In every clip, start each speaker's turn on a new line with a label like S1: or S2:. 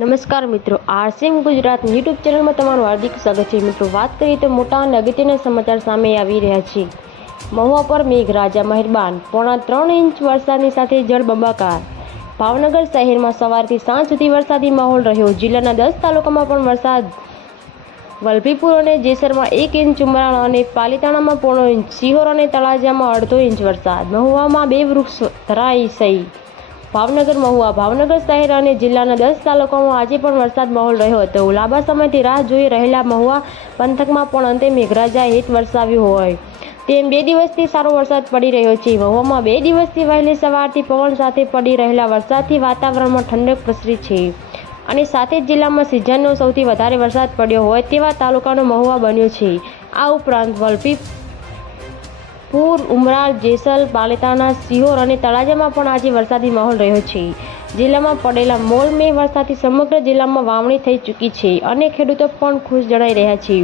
S1: નમસ્કાર મિત્રો, RCM Gujarat YouTube ચેનલમાં તમારું હાર્દિક સ્વાગત છે. મિત્રો, વાત કરીએ તો મોટા અને અગત્યના સમાચાર સામે આવી રહ્યા છે. મહુવા પર મેઘરાજા મહેરબાન, પોણા ત્રણ ઇંચ વરસાદની સાથે જળબંબાકાર. ભાવનગર શહેરમાં સવારથી સાંજ સુધી વરસાદી માહોલ રહ્યો. જિલ્લાના દસ તાલુકામાં પણ વરસાદ. વલભીપુર અને જેસરમાં એક ઇંચ ઉમરાણ અને પાલીતાણામાં પોણો ઇંચ સિહોર અને તળાજામાં અડધો ઇંચ વરસાદ. મહુવામાં બે વૃક્ષ ધરાઈ સહી. ભાવનગર મહુવા. ભાવનગર શહેર અને જિલ્લાના દસ તાલુકામાં આજે પણ વરસાદ માહોલ રહ્યો હતો. લાંબા સમયથી રાહ જોઈ રહેલા મહુવા પંથકમાં પણ અંતે મેઘરાજાએ હિત વરસાવ્યું હોય. તેમ બે દિવસથી સારો વરસાદ પડી રહ્યો છે. મહુવામાં બે દિવસથી વહેલી સવારથી પવન સાથે પડી રહેલા વરસાદથી વાતાવરણમાં ઠંડક પ્રસરી છે. અને સાથે જ જિલ્લામાં સિઝનનો સૌથી વધારે વરસાદ પડ્યો હોય તેવા તાલુકાનો મહુવા બન્યો છે. આ ઉપરાંત વલભી પૂર, ઉમરાળ, જેસલ પાલેતાના સિહોર અને તળાજામાં પણ આજે વરસાદી માહોલ રહ્યો છે. જિલ્લામાં પડેલા મોલમે વરસાદથી સમગ્ર જિલ્લામાં વાવણી થઈ ચૂકી છે અને ખેડૂતો પણ ખુશ જણાઈ રહ્યા છે.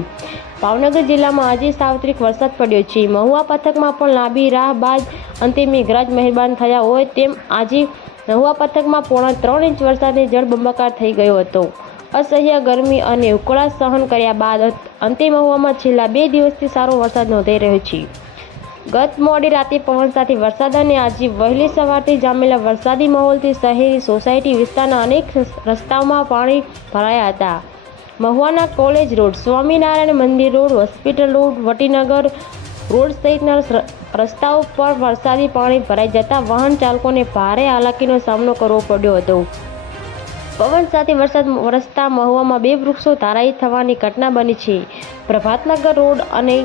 S1: ભાવનગર જિલ્લામાં આજે સાવત્રિક વરસાદ પડ્યો છે. મહુવા પથકમાં પણ લાંબી રાહ બાદ અંતે મેઘરાજ મહેરબાન થયા હોય તેમ આજે મહુવા પથકમાં પોણા ત્રણ ઇંચ વરસાદે જળબંબાકાર થઈ ગયો હતો. અસહ્ય ગરમી અને ઉકળાટ સહન કર્યા બાદ અંતે મહુવામાં છેલ્લા બે દિવસથી સારો વરસાદ નોંધાઈ રહ્યો છે. ગત મોડી રાતે પવન સાથે વરસાદ અને આજે વહેલી સવારથી જામેલા વરસાદી માહોલથી શહેરી સોસાયટી વિસ્તારના અનેક રસ્તાઓમાં પાણી ભરાયા હતા. મહુવાના કોલેજ રોડ, સ્વામિનારાયણ મંદિર road, hospital road, Vatinagar road સહિતના રસ્તાઓ પર વરસાદી પાણી ભરાઈ જતા વાહન ચાલકોને ભારે હાલાકીનો સામનો કરવો પડ્યો હતો. પવન સાથે વરસાદ વરસતા મહુવામાં બે વૃક્ષો ધારાઈ થવાની ઘટના બની છે. પ્રભાતનગર રોડ અને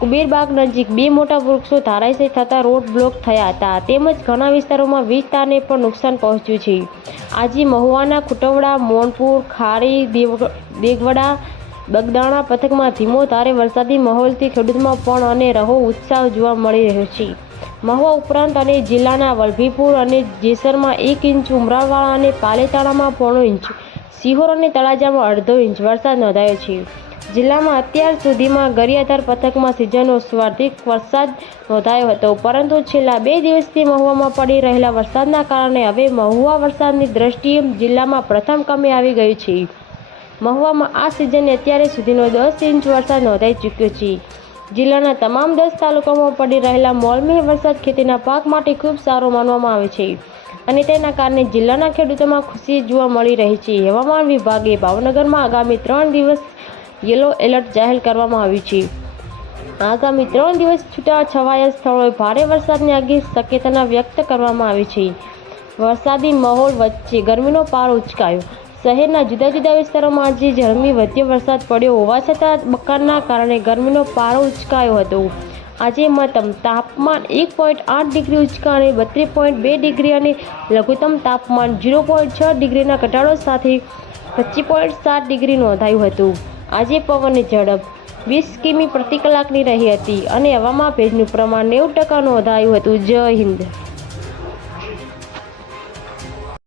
S1: કુબેરબાગ નજીક બે મોટા વૃક્ષો ધારાશય થતાં રોડ બ્લોક થયા હતા. તેમજ ઘણા વિસ્તારોમાં વીજ તારને પણ નુકસાન પહોંચ્યું છે. આજે મહુવાના કુટવડા મોનપુર, ખારી દેગવડા, બગદાણા પથકમાં ધીમો ધારે વરસાદી માહોલથી ખેડૂતમાં પણ અને રહો ઉત્સાહ જોવા મળી રહ્યો છે. મહુવા ઉપરાંત અને જિલ્લાના વલભીપુર અને જેસરમાં એક ઇંચ, ઉમરાવાળા અને પાલેતાણામાં પોણો ઇંચ સિહોર અને તળાજામાં અડધો ઇંચ વરસાદ નોંધાયો છે. જિલ્લામાં અત્યાર સુધીમાં ગરિયાધાર પથકમાં સિઝનનો સ્વાર્ધિક વરસાદ નોંધાયો હતો. પરંતુ છેલ્લા બે દિવસથી મહુવામાં પડી રહેલા વરસાદના કારણે હવે મહુવા વરસાદની દ્રષ્ટિએ જિલ્લામાં પ્રથમ કમી આવી ગયું છે. મહુવામાં આ સિઝને અત્યારે સુધીનો દસ ઇંચ વરસાદ નોંધાઈ ચૂક્યો છે. જિલ્લાના તમામ દસ તાલુકામાં પડી રહેલા મોલમી વરસાદ ખેતીના પાક માટે ખૂબ સારો માનવામાં આવે છે અને તેના કારણે જિલ્લાના ખેડૂતોમાં ખુશી જોવા મળી રહી છે. હવામાન વિભાગે ભાવનગરમાં આગામી ત્રણ દિવસ યલો એલર્ટ જાહેર કરવામાં આવ્યું છે. આગામી ત્રણ દિવસ છૂટા છવાયા સ્થળોએ ભારે વરસાદની આગી શક્યતાના વ્યક્ત કરવામાં આવી છે. વરસાદી માહોલ વચ્ચે ગરમીનો પાર ઉચકાયો. શહેરના જુદા જુદા વિસ્તારોમાં આજે ઝરમી વધ્યો વરસાદ પડ્યો હોવા છતાં બકારના કારણે ગરમીનો પારો ઉચકાયો હતો. આજે મહત્તમ તાપમાન એક પોઈન્ટ આઠ ડિગ્રી ઉચકા અને બત્રીસ પોઈન્ટ બે ડિગ્રી અને લઘુત્તમ તાપમાન ઝીરો પોઈન્ટ છ ડિગ્રીના ઘટાડો સાથે પચીસ પોઈન્ટ સાત ડિગ્રી નોંધાયું હતું. આજે પવનની ઝડપ વીસ કિમી પ્રતિ કલાકની રહી હતી અને હવામાં ભેજનું પ્રમાણ નેવું ટકાનું વધાર્યું હતું. જય હિન્દ.